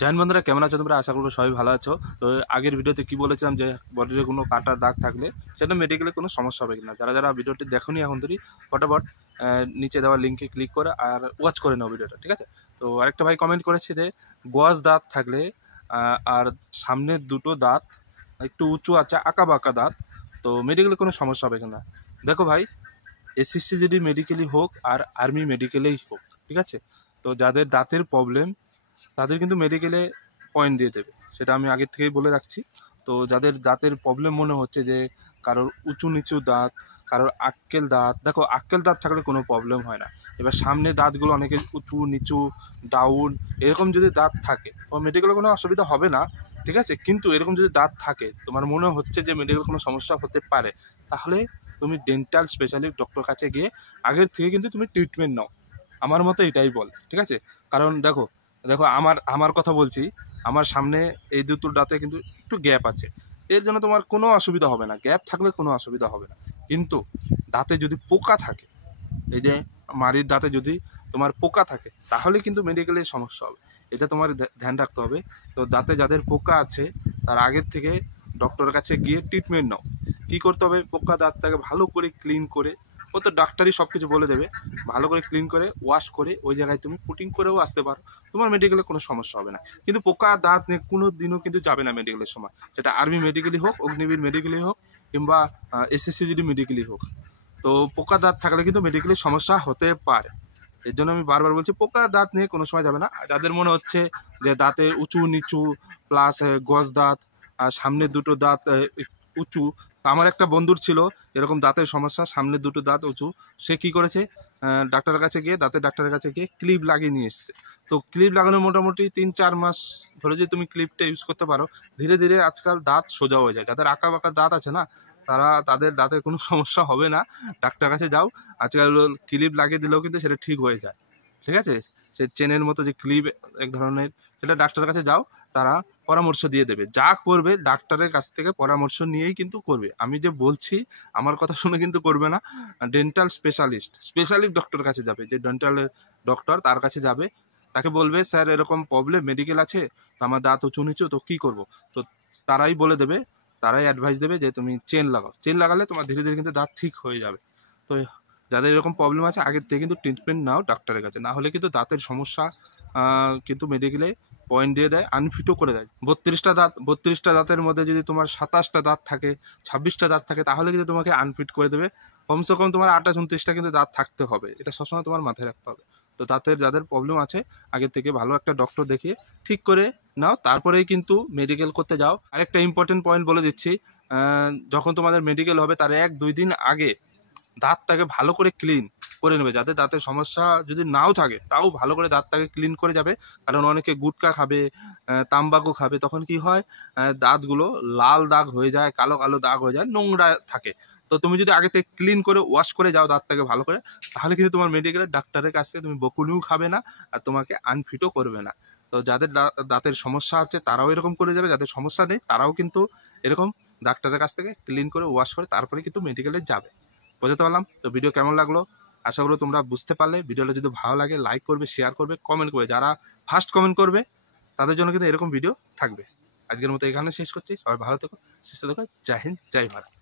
Join বন্ধুরা, কেমন আছো তোমরা? আশা করবো সবাই ভালো আছো। তো আগের ভিডিওতে কি বলেছিলাম যে বডিতে কোনো কাটা দাগ থাকলে সেটা মেডিকেলে কোনো সমস্যা হবে কিনা। যারা যারা ভিডিওটি দেখোনি এখন ধরি ফটাফট নিচে দেওয়া লিঙ্কে ক্লিক করে আর ওয়াচ করে নাও ভিডিওটা, ঠিক আছে? তো আরেকটা ভাই কমেন্ট করেছে যে গোয়াজ দাঁত থাকলে আর সামনের দুটো দাঁত একটু উঁচু আছে, আঁকা বাঁকা দাঁত, তো মেডিকেলে কোনো সমস্যা হবে কিনা। দেখো ভাই, এসএসসি যদি মেডিকেলই হোক আর আর্মি মেডিকেলেই হোক, ঠিক আছে, তো যাদের দাঁতের প্রবলেম তাদের কিন্তু মেডিকেলে পয়েন্ট দিয়ে দেবে, সেটা আমি আগের থেকেই বলে রাখছি। তো যাদের দাঁতের প্রবলেম মনে হচ্ছে যে কারোর উঁচু নিচু দাঁত, কারোর আক্কেল দাঁত, দেখো আক্কেল দাঁত থাকলে কোনো প্রবলেম হয় না। এবার সামনে দাঁতগুলো অনেকের উঁচু নিচু ডাউন এরকম যদি দাঁত থাকে তো মেডিকেলে কোনো অসুবিধা হবে না, ঠিক আছে। কিন্তু এরকম যদি দাঁত থাকে তোমার মনে হচ্ছে যে মেডিকেল কোনো সমস্যা হতে পারে, তাহলে তুমি ডেন্টাল স্পেশালিস্ট ডক্টর কাছে গিয়ে আগের থেকে কিন্তু তুমি ট্রিটমেন্ট নাও। আমার মতো এটাই বল, ঠিক আছে। কারণ দেখো দেখো আমার আমার কথা বলছি, আমার সামনে এই দুটো দাঁতে কিন্তু একটু গ্যাপ আছে, এর জন্য তোমার কোনো অসুবিধা হবে না, গ্যাপ থাকলে কোনো অসুবিধা হবে না। কিন্তু দাঁতে যদি পোকা থাকে, এই যে মাড়ির দাঁতে যদি তোমার পোকা থাকে তাহলে কিন্তু মেডিকেলে সমস্যা হবে, এটা তোমার ধ্যান রাখতে হবে। তো দাঁতে যাদের পোকা আছে তার আগের থেকে ডক্টরের কাছে গিয়ে ট্রিটমেন্ট নাও। কী করতে হবে, পোকা দাঁতটাকে ভালো করে ক্লিন করে, ও তো ডাক্তারই সব কিছু বলে দেবে, ভালো করে ক্লিন করে ওয়াশ করে ওই জায়গায় তুমি পুটিং করেও আসতে পারো, তোমার মেডিকেলে কোনো সমস্যা হবে না। কিন্তু পোকা দাঁত নিয়ে কোনো দিনও কিন্তু যাবে না মেডিকেলের সময়, সেটা আর্মি মেডিকেলই হোক, অগ্নিবীর মেডিকেলই হোক, কিংবা এসএসসি যদি মেডিকেলই হোক। তো পোকা দাঁত থাকলে কিন্তু মেডিকেলের সমস্যা হতে পারে, এর জন্য আমি বারবার বলছি পোকা দাঁত নিয়ে কোনো সময় যাবে না। যাদের মনে হচ্ছে যে দাঁতে উঁচু নিচু প্লাস গজ দাঁত আর সামনের দুটো দাঁত উঁচু, তো আমার একটা বন্ধুর ছিল এরকম দাঁতের সমস্যা, সামনের দুটো দাঁত উঁচু, সে কি করেছে, ডাক্তারের কাছে গিয়ে দাঁতের ডাক্তারের কাছে গিয়ে ক্লিপ লাগিয়ে নিয়ে এসছে। তো ক্লিপ লাগানো মোটামুটি 3-4 মাস ধরে যদি তুমি ক্লিপটা ইউজ করতে পারো, ধীরে ধীরে আজকাল দাঁত সোজা হয়ে যায়। যাদের আঁকা বাঁকা দাঁত আছে না, তাদের দাঁতের কোনো সমস্যা হবে না, ডাক্তার কাছে যাও। আজকাল ক্লিপ লাগিয়ে দিলেও কিন্তু সেটা ঠিক হয়ে যায়, ঠিক আছে। সে চেনের মতো যে ক্লিপ এক ধরনের, সেটা ডাক্তারের কাছে যাও, তারা পরামর্শ দিয়ে দেবে। যা করবে ডাক্তারের কাছ থেকে পরামর্শ নিয়েই কিন্তু করবে, আমি যে বলছি আমার কথা শুনে কিন্তু করবে না। ডেন্টাল স্পেশালিস্ট ডক্টরের কাছে যাবে, যে ডেন্টালের ডক্টর তার কাছে যাবে, তাকে বলবে স্যার এরকম প্রবলেম মেডিকেল আছে, তো আমার দাঁত উঁচু নিচু, তো কী করবো। তো তারাই বলে দেবে, তারাই অ্যাডভাইস দেবে যে তুমি চেন লাগাও, চেন লাগালে তোমার ধীরে ধীরে কিন্তু দাঁত ঠিক হয়ে যাবে। তো যাদের এরকম প্রবলেম আছে আগের থেকে কিন্তু ট্রিটমেন্ট নাও ডাক্তারের কাছে, না হলে কিন্তু দাঁতের সমস্যা কিন্তু মেডিকেলে পয়েন্ট দিয়ে দেয়, আনফিটও করে দেয়। 32টা দাঁতের মধ্যে যদি তোমার 27টা দাঁত থাকে, 26টা দাঁত থাকে, তাহলে কিন্তু তোমাকে আনফিট করে দেবে। কমসে কম তোমার 28-29টা কিন্তু দাঁত থাকতে হবে, এটা সবসময় তোমার মাথায় রাখতে হবে। তো দাঁতের যাদের প্রবলেম আছে আগের থেকে ভালো একটা ডক্টর দেখিয়ে ঠিক করে নাও, তারপরেই কিন্তু মেডিকেল করতে যাও। আরেকটা ইম্পর্টেন্ট পয়েন্ট বলে দিচ্ছি, যখন তোমাদের মেডিকেল হবে তার 1-2 দিন আগে দাঁতটাকে ভালো করে ক্লিন করে নেবে। যাদের দাঁতের সমস্যা যদি নাও থাকে তাও ভালো করে দাঁতটাকে ক্লিন করে যাবে। কারণ অনেকে গুটখা খাবে, তাম্বাকু খাবে, তখন কি হয়, দাঁতগুলো লাল দাগ হয়ে যায়, কালো কালো দাগ হয়ে যায়, নোংরা থাকে। তো তুমি যদি আগে থেকে ক্লিন করে ওয়াশ করে যাও দাঁতটাকে ভালো করে, তাহলে কিন্তু তোমার মেডিকেলের ডাক্তারের কাছ থেকে তুমি বকুনিও খাবে না আর তোমাকে আনফিটও করবে না। তো যাদের দাঁতের সমস্যা আছে তারাও এরকম করে যাবে, যাদের সমস্যা নেই তারাও কিন্তু এরকম ডাক্তারের কাছ থেকে ক্লিন করে ওয়াশ করে তারপরে কিন্তু মেডিকেলে যাবে। বোঝাতে পারলাম তো? ভিডিও কেমন লাগলো আশা করি তোমরা বুঝতে পারলে। ভিডিওটা যদি ভালো লাগে লাইক করবে, শেয়ার করবে, কমেন্ট করবে। যারা ফার্স্ট কমেন্ট করবে তাদের জন্য কিন্তু এরকম ভিডিও থাকবে। আজকের মতো এখানে শেষ করছি। সবাই ভালো থেকো, সুস্থ থেকো। জয় হিন্দ, জয় ভারত।